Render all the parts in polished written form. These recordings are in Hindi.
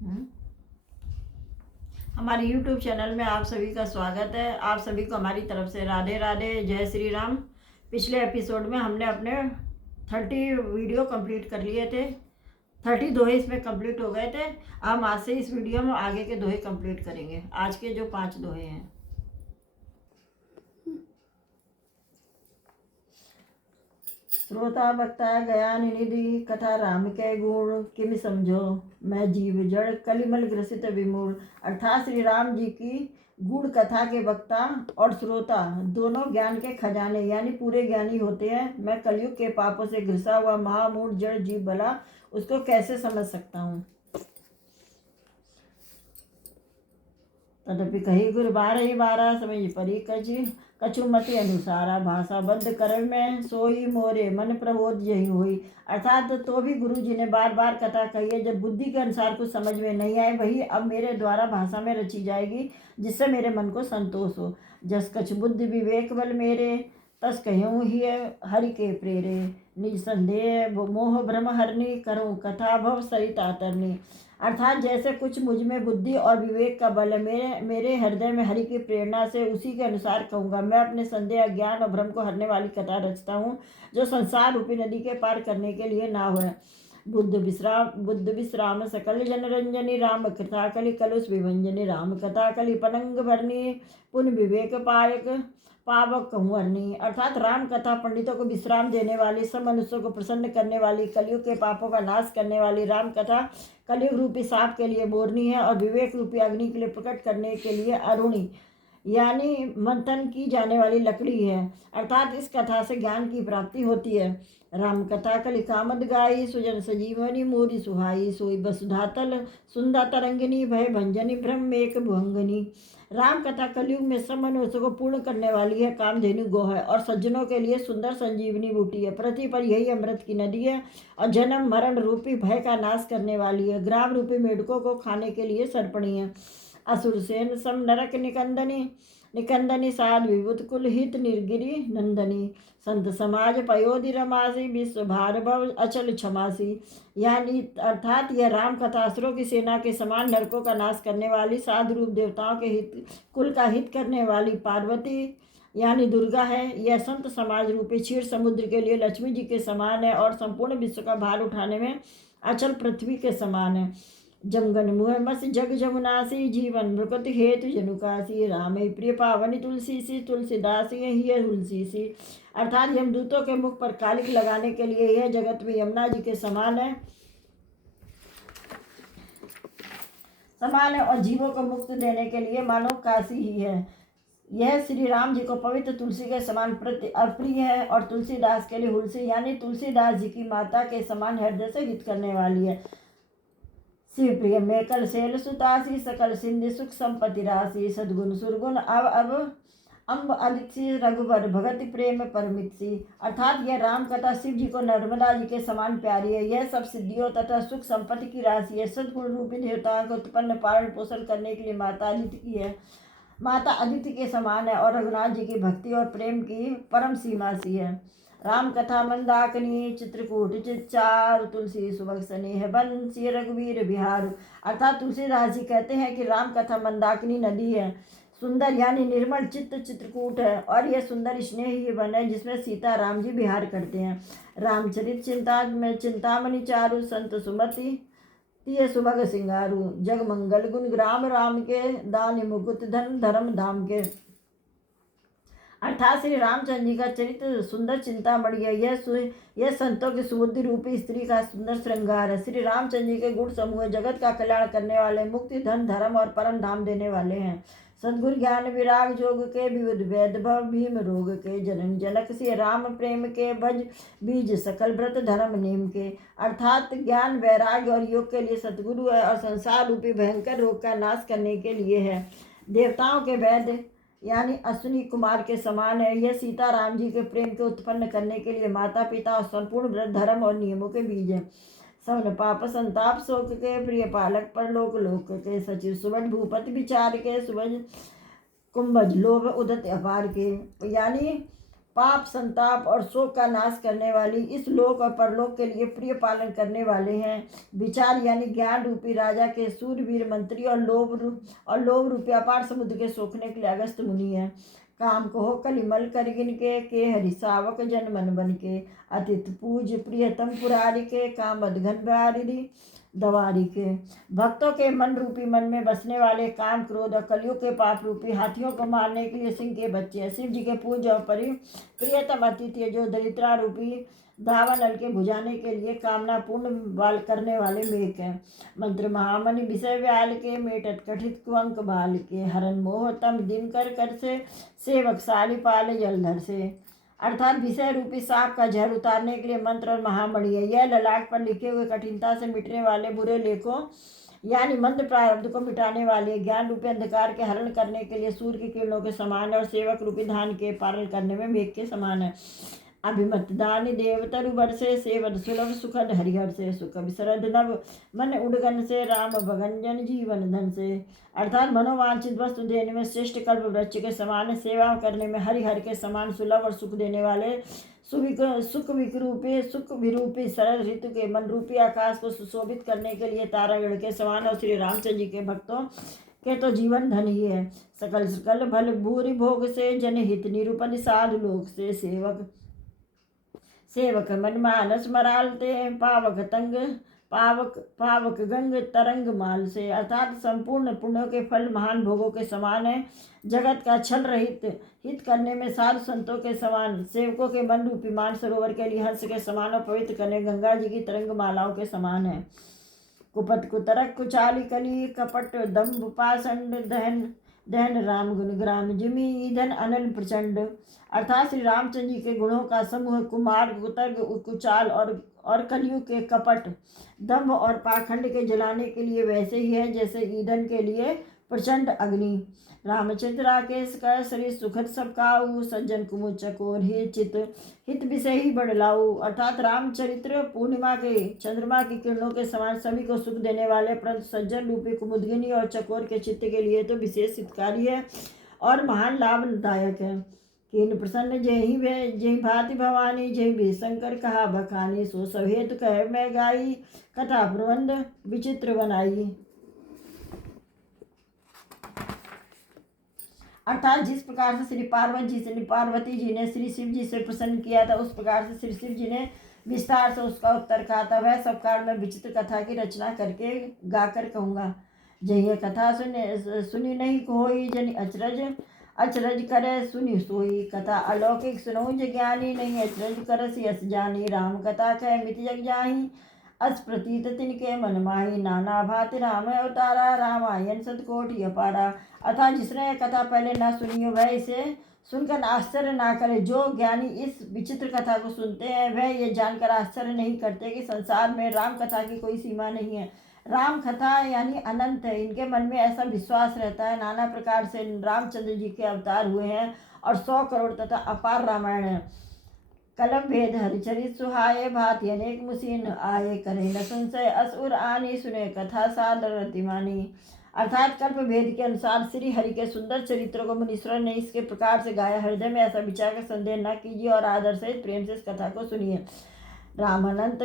हम्म। हमारे YouTube चैनल में आप सभी का स्वागत है। आप सभी को हमारी तरफ से राधे राधे, जय श्री राम। पिछले एपिसोड में हमने अपने 30 वीडियो कंप्लीट कर लिए थे। 30 दोहे इसमें कंप्लीट हो गए थे। हम आज से इस वीडियो में आगे के दोहे कंप्लीट करेंगे, आज के जो 5 दोहे हैं। श्रोता वक्ता ज्ञान निधि, कथा राम के गुण किम समझो, मैं जीव जड़ कलिमल ग्रसित विमूढ़। अर्थात श्री राम जी की गुण कथा के वक्ता और श्रोता दोनों ज्ञान के खजाने यानी पूरे ज्ञानी होते हैं। मैं कलयुग के पापों से घिसा हुआ महामूढ़ जड़ जीव भला उसको कैसे समझ सकता हूँ। तदपि कही गुरु बारह बारह समझ परी कछुमति अनुसारा, भाषा बद्ध कर में सोई मोरे मन प्रबोध यही हुई। अर्थात तो भी गुरु जी ने बार बार कथा कही है। जब बुद्धि के अनुसार कुछ समझ में नहीं आए वही अब मेरे द्वारा भाषा में रची जाएगी, जिससे मेरे मन को संतोष हो। जस कछ बुद्धि विवेक बल मेरे, तस कहूँ ही हरि के प्रेरे। निज संदेह मोह भ्रम हरनी, करूँ कथा भव सरिता तरनी। अर्थात जैसे कुछ मुझ में बुद्धि और विवेक का बल है, मेरे हृदय में हरि की प्रेरणा से उसी के अनुसार कहूँगा। मैं अपने संदेह ज्ञान और भ्रम को हरने वाली कथा रचता हूँ, जो संसार रूपी नदी के पार करने के लिए नाव है। बुद्ध विश्राम सकल जनरंजनी, राम कथा कलि कलुष विभंजनी। राम कथा कलि पलंग भरनी, पुन विवेक पायक पावक कहूँ हरनी। अर्थात राम कथा पंडितों को विश्राम देने वाली, सब मनुष्यों को प्रसन्न करने वाली, कलयुग के पापों का नाश करने वाली राम कथा कलयुग रूपी सांप के लिए मोरनी है और विवेक रूपी अग्नि के लिए प्रकट करने के लिए अरुणी यानी मंथन की जाने वाली लकड़ी है। अर्थात इस कथा से ज्ञान की प्राप्ति होती है। राम कथा कलि कामद गाई, सुजन सजीवनी मोरी सुहाई। सोई वसुधातल सुंदा तरंगिनी, भय भंजनी ब्रह्म एक भुअंगनी। राम कथा कलयुग में सब मनुष्यों को पूर्ण करने वाली है, कामधेनु गो है और सज्जनों के लिए सुंदर संजीवनी बूटी है। पृथ्वी पर यही अमृत की नदी है और जन्म मरण रूपी भय का नाश करने वाली है। ग्राम रूपी मेढकों को खाने के लिए सर्पणी है। असुरसेन सम नरक निकंदनी साध विभुत कुल हित निर्गिरी नंदनी। संत समाज पयोधि रमासी, विश्व भार भव अचल क्षमासी। यानी अर्थात यह राम कथा असुरों की सेना के समान नरकों का नाश करने वाली, साधु रूप देवताओं के हित कुल का हित करने वाली पार्वती यानी दुर्गा है। यह संत समाज रूपी क्षीर समुद्र के लिए लक्ष्मी जी के समान है और संपूर्ण विश्व का भार उठाने में अचल पृथ्वी के समान है। जंगन मुह मस जग जमुनासी, जीवन मृकति हेतु जनुकासी। राम प्रिय पावनी तुलसी सी, तुलसीदासी ही तुलसी सी। अर्थात यमदूतों के मुख पर कालिक लगाने के लिए यह जगत में यमुना जी के समान है और जीवों को मुक्त देने के लिए मानव काशी ही है। यह श्री राम जी को पवित्र तुलसी के समान अप्रिय है और तुलसीदास के लिए हुलसी यानी तुलसीदास जी की माता के समान हृदय से हित करने वाली है। शिव प्रिय में कल शैल सुतासी, सकल सिंधि सुख संपत्ति राशि। सदगुण सुरगुण अब अम्ब अदिति, रघुवर भगति प्रेम परमित सी। अर्थात यह राम कथा शिव जी को नर्मदा जी के समान प्यारी है। यह सब सिद्धियों तथा सुख संपत्ति की राशि है। सदगुण रूपी देवताओं को उत्पन्न पालन पोषण करने के लिए माता अदिति के समान है और रघुनाथ जी की भक्ति और प्रेम की परम सीमा सी है। राम कथा मंदाकिनी, चित्रकूट चिच्चार, तुलसी सुबह स्नेह बंसी, रघुवीर बिहार। अर्थात तुलसीदास जी कहते हैं कि राम कथा मंदाकिनी नदी है, सुंदर यानी निर्मल चित्त चित्रकूट है और यह सुंदर स्नेह ही वन है जिसमें सीता राम जी विहार करते हैं। रामचरित चिंतामणि चारु, संत सुमति तिय सुभग सिंगारू। जग मंगल गुण ग्राम राम के, दान मुकुट धन धर्म धाम के। अर्थात श्री रामचंद्र जी का चरित्र सुंदर चिंतामणि है। यह संतों की सुबुद्धि रूपी स्त्री का सुंदर श्रृंगार है। श्री रामचंद्र जी के गुण समूह जगत का कल्याण करने वाले, मुक्ति धन धर्म और परम धाम देने वाले हैं। सद्गुरु ज्ञान विराग जोग के, विविध वेद भव भीम रोग के। जनन जनक से राम प्रेम के, भज बीज सकल व्रत धर्म नेम के। अर्थात ज्ञान वैराग्य और योग के लिए सतगुरु है और संसार रूपी भयंकर रोग का नाश करने के लिए है। देवताओं के वेद यानी अश्विनी कुमार के समान है। यह सीता राम जी के प्रेम को उत्पन्न करने के लिए माता पिता और संपूर्ण व्रत धर्म और नियमों के बीज है। सवन पाप संताप शोक के, प्रिय पालक पर लोक लोक के। सचिव सुबह भूपति विचार के, सुबह कुंभज लोभ उदत अपार के। यानी पाप, संताप और शोक का नाश करने वाली, इस लोक और परलोक के लिए प्रिय पालन करने वाले हैं। विचार यानी ज्ञान रूपी राजा के सूरवीर मंत्री और लोभ रूपी अपार समुद्र के सोखने के लिए अगस्त मुनि है। काम कहो कलिमल करगिन के हरि सावक जन मन बन के, अतिथ पूज प्रियतम पुरारी के, काम अधघन बारी दवारी के। भक्तों के मन रूपी मन में बसने वाले काम, क्रोध और कलयुग के पाप रूपी हाथियों को मारने के लिए सिंह के बच्चे हैं। शिव जी के पूज और प्रियतम अतिथि है, जो दरिद्रा रूपी दावानल के बुझाने के लिए कामना पूर्ण बाल करने वाले मेघ हैं। मंत्र महामणि विषय व्याल के, मेटत कठित कुअंक बाल के, हरन मोह तम दिन कर से, सेवक साली पाल जलधर से। अर्थात विषय रूपी सांप का जहर उतारने के लिए मंत्र और महामणि है। यह ललाट पर लिखे हुए कठिनता से मिटने वाले बुरे लेखों यानी मंद प्रारब्ध को मिटाने वाली, ज्ञान रूपी अंधकार के हरण करने के लिए सूर्य की किरणों के समान है और सेवक रूपी धान के पालन करने में मेघ के समान है। अभिमत दान देवतरु वर्षे, सेवद सुलभ सुखद हरिहर से, सुख विसरद नव मन उड़गन से, राम भगंजन जीवन धन से। अर्थात मनोवांछित वस्तु देने में श्रेष्ठ कल्प वृक्ष के समान, सेवा करने में हरिहर के समान सुलभ और सुख देने वाले, सुख विरूपी शरद ऋतु के मन रूपी आकाश को सुशोभित करने के लिए तारागण के समान और श्री रामचंद्र जी के भक्तों के तो जीवन धन ही है। सकल सकल भल भूरि भोग से, जनहित निरूपण साधु लोक से, सेवक मन मानस मरालते, पावक गंग तरंग माल से। अर्थात संपूर्ण पुण्यों के फल महान भोगों के समान है, जगत का छल रहित हित करने में साधु संतों के समान, सेवकों के मन रूपी मान सरोवर के लिए हंस के समान और पवित्र करने गंगा जी की तरंग मालाओं के समान है। कुपत कुतरक कुचाली कली, कपट दम्भ पाषंड दहन राम गुण ग्राम जिमी, ईंधन अनल प्रचंड। अर्थात श्री रामचंद्र जी के गुणों का समूह कुमार, कुतर्क, कुचाल और कलयुग के कपट, दम्भ और पाखंड के जलाने के लिए वैसे ही है जैसे ईंधन के लिए प्रचंड अग्नि। रामचंद्र राकेश का शरीर सुखद सबकाऊ, सज्जन कुमुद चकोर ही चित, हित विषय ही बढ़लाऊ। अर्थात रामचरित्र पूर्णिमा के चंद्रमा की किरणों के समान सभी को सुख देने वाले, परंतु सज्जन रूपी कुमुदगिनी और चकोर के चित्त के लिए तो विशेष हितकारी है और महान लाभदायक है। किन प्रसन्न जय भांति भवानी, जय भी शंकर कहा बखानी, सो सब हेतु कह मैं गाई, कथा प्रबंध विचित्र बनाई। अर्थात जिस प्रकार से श्री पार्वती जी ने श्री शिव जी से प्रसन्न किया था, उस प्रकार से श्री शिव जी ने विस्तार से उसका उत्तर कहा था। वह सब काल में विचित्र कथा की रचना करके गाकर कहूँगा। जय कथा सुनी नहीं कोई, जन अचरज करे सुनी सोई, कथा अलौकिक सुनऊ ज्ञानी, नहीं अचरज करस यस जानी, राम कथा कह मित जग जाही, अस प्रतीत तिनके मन माही, नाना भांति राम अवतारा, रामायण सतकोटि अपारा। अतः जिसने यह कथा पहले न सुनी हो, वह इसे सुनकर आश्चर्य ना करे। जो ज्ञानी इस विचित्र कथा को सुनते हैं, वह ये जानकर आश्चर्य नहीं करते कि संसार में राम कथा की कोई सीमा नहीं है। राम कथा यानी अनंत है। इनके मन में ऐसा विश्वास रहता है, नाना प्रकार से रामचंद्र जी के अवतार हुए हैं और 100 करोड़ तथा अपार रामायण है। कलम भेद हरिचरित सुहाये, भांति अनेक मुसीन आए, करे न संशय असुर आनी, सुने कथा सादर रतिमानी। अर्थात कल्प भेद के अनुसार श्री हरि के सुंदर चरित्रों को मुनीश्वर ने इसके प्रकार से गाया। हृदय में ऐसा विचार कर संदेह न कीजिए और आदर सहित प्रेम से इस कथा को सुनिए। राम अनंत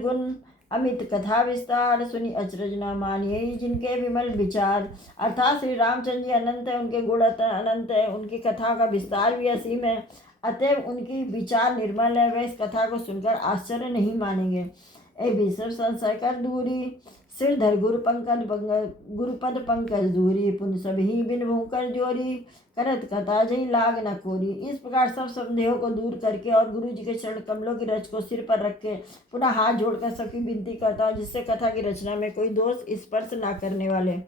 गुण अमित कथा विस्तार, सुनी अचरज न मानिए जिनके विमल विचार। अर्थात श्री रामचंद्र जी अनंत है, उनके गुण अनंत है, उनकी कथा का विस्तार भी असीम है, अतएव उनकी विचार निर्मल है। वे इस कथा को सुनकर आश्चर्य नहीं मानेंगे। ए भीषण संशय कर दूरी, सिरधर गुरुपद पंकज दूरी, पुन सभी बिन भूकर जोरी, करत कथा जही लाग न कोरी। इस प्रकार सब संदेहों को दूर करके और गुरु जी के चरण कमलों की रच को सिर पर रख के पुनः हाथ जोड़कर सबकी विनती करता हूँ, जिससे कथा की रचना में कोई दोष स्पर्श ना करने वाले।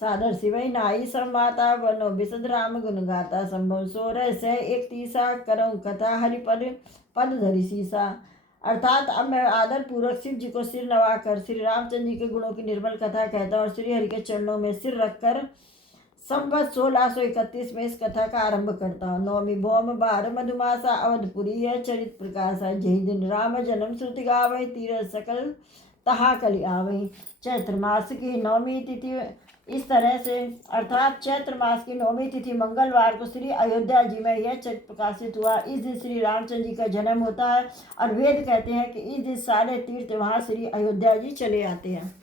सादर शिवई नाई संवाता, बनो विशद राम गुण गाता, संभव 1631 करऊँ कथा हरिपद पद धरि सीसा। अर्थात अब मैं आदर पूर्वक शिव जी को सिर नवाकर श्री रामचंद्र जी के गुणों की निर्मल कथा कहता हूँ और श्री हरि के चरणों में सिर रखकर संवत 1631 में इस कथा का आरंभ करता हूँ। नवमी भौम 12 मधुमासा, अवधपुरी है चरित प्रकाशा, जही दिन राम जन्म श्रुति गावै, तीरथ सकल तहा कलि आवै। चैत्र मास की नवमी तिथि इस तरह से अर्थात चैत्र मास की 9वीं तिथि मंगलवार को श्री अयोध्या जी में यह चरित्र प्रकाशित हुआ। इस दिन श्री रामचंद्र जी का जन्म होता है और वेद कहते हैं कि इस दिन सारे तीर्थ वहाँ श्री अयोध्या जी चले आते हैं।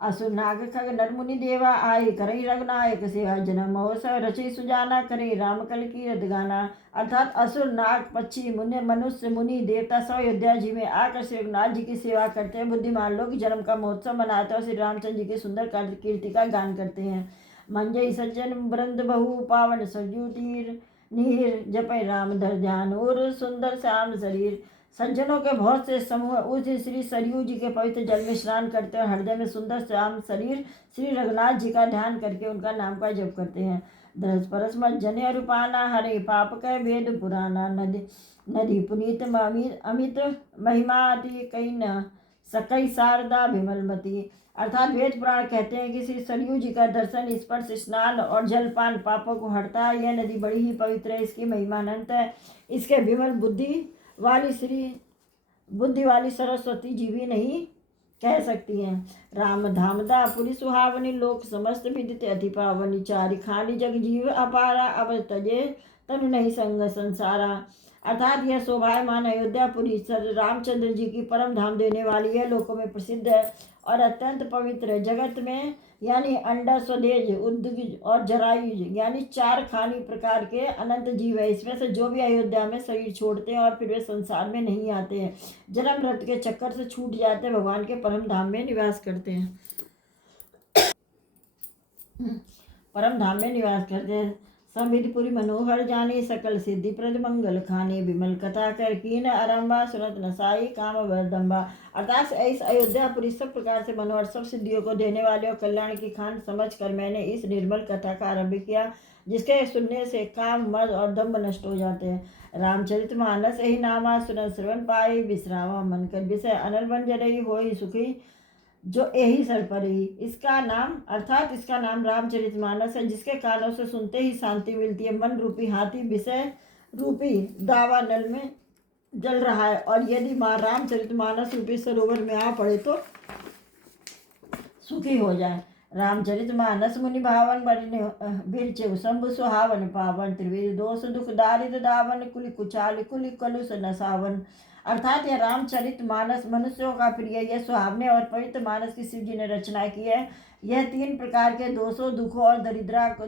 असुर नाग खग नर मुनि देवा आए करई रघुनायक सेवा जन्म महोत्सव रचि सुजाना करे राम कल की रत गाना। अर्थात असुर नाग पक्षी मुनि मनुष्य मुनि देवता सब अयोध्या जी में आकर श्री रघुनाथ जी की सेवा करते हैं। बुद्धिमान लोग जन्म का महोत्सव मनाते हैं और श्री रामचंद्र जी के सुंदर कीर्ति का गान करते हैं। मंजई सज्जन वृंद बहु पावन सरजू तीर नीर जपय राम धर ध्यान और सुंदर श्याम शरीर। सज्जनों के बहुत से समूह उस दिन श्री सरयू जी के पवित्र जल में स्नान करते हैं और हृदय में सुंदर श्याम शरीर श्री रघुनाथ जी का ध्यान करके उनका नाम का जप करते हैं। दरस परस मत जने रूपाना हरे पाप कह वेद पुराना नदी पुनीत अमित महिमाति कई न सकई शारदा विमलमती। अर्थात वेद पुराण कहते हैं कि श्री सरयू जी का दर्शन स्पर्श स्नान और जलपान पापों को हटता है। यह नदी बड़ी ही पवित्र है, इसकी महिमा अनंत है। इसके विमल बुद्धि वाली सरस्वती जी भी नहीं कह सकती हैं। राम धामदा पुरी सुहावनी लोक समस्त विदित अति पावनी चारि खानी जग जीव अपारा अब तजे तनु नहीं संग संसारा। अर्थात यह शोभायमान अयोध्यापुरी रामचंद्र जी की परम धाम देने वाली है, लोकों में प्रसिद्ध है और अत्यंत पवित्र है। जगत में यानी अंडा स्वदेज उद्गिज और जरायुज यानी 4 खानी प्रकार के अनंत जीव है। इसमें से जो भी अयोध्या में शरीर छोड़ते हैं और फिर वे संसार में नहीं आते हैं, जन्म मृत्यु के चक्कर से छूट जाते हैं, भगवान के परम धाम में निवास करते हैं। परम धाम में निवास करते हैं। संविधिपुरी मनोहर जाने सकल सिद्धि प्रद मंगल खाने विमल कथा कर कीन आरंभा सुनत नसाई काम वरदम्बा। अर्थात इस अयोध्यापुरी सब प्रकार से मनोहर सब सिद्धियों को देने वाले और कल्याण की खान समझकर मैंने इस निर्मल कथा का आरंभ किया, जिसके सुनने से काम मद और दम्भ नष्ट हो जाते हैं। रामचरितमानस यही नामा सुन श्रवण पाई विश्रामा मन कर विषय अनल बन जरई होई सुखी जो यही सर पर ही। इसका नाम रामचरितमानस है, जिसके कानों से सुनते ही शांति मिलती है। मन रूपी हाथी विषय रूपी दावा नल में जल रहा है और यदि माँ रामचरितमानस रूपी सरोवर में आ पड़े तो सुखी हो जाए। रामचरितमानस मुनि भावन बिरचे शंभु सुहावन पावन त्रिविध दोष दुख दारिद्र दावन कुलि कुचाल कुलि कलुष नसावन। अर्थात यह रामचरित मानस मनुष्यों का प्रिय यह सुहावने और पवित्र मानस की शिव जी ने रचना की है। यह 3 प्रकार के दोषों दुखों और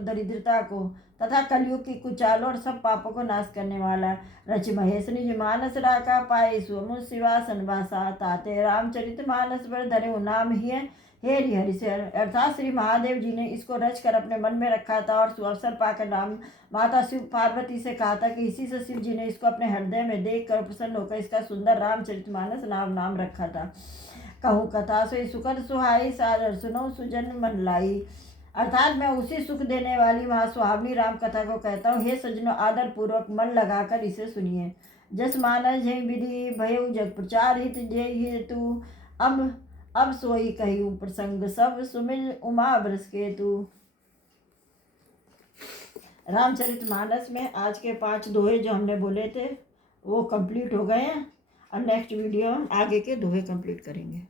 दरिद्रता को तथा कलयुग की कुचालों और सब पापों को नाश करने वाला है। रच महेश निज मानस राका पाए सुमु शिवासन वासा ताते रामचरित मानस पर धरे नाम ही है हे हरिशर। अर्थात श्री महादेव जी ने इसको रच कर अपने मन में रखा था और अवसर पाकर राम माता शिव पार्वती से कहा था कि इसी से शिव जी ने इसको अपने हृदय में देख कर प्रसन्न होकर इसका सुंदर रामचरितमानस नाम रखा था। कहूँ कथा से सुखद सुहाई सादर सुनो सुजन मन लाई। अर्थात मैं उसी सुख देने वाली महासुहावनी राम कथा को कहता हूँ। हे सज्जनों, आदर पूर्वक मन लगाकर इसे सुनिए। जस मानस जय विधि भयउ जग प्रचार हित जय हेतु अब सोई कहूँ प्रसंग सब सुमिल उमा ब्रस केतु। रामचरितमानस में आज के 5 दोहे जो हमने बोले थे वो कंप्लीट हो गए हैं। अब नेक्स्ट वीडियो आगे के दोहे कंप्लीट करेंगे।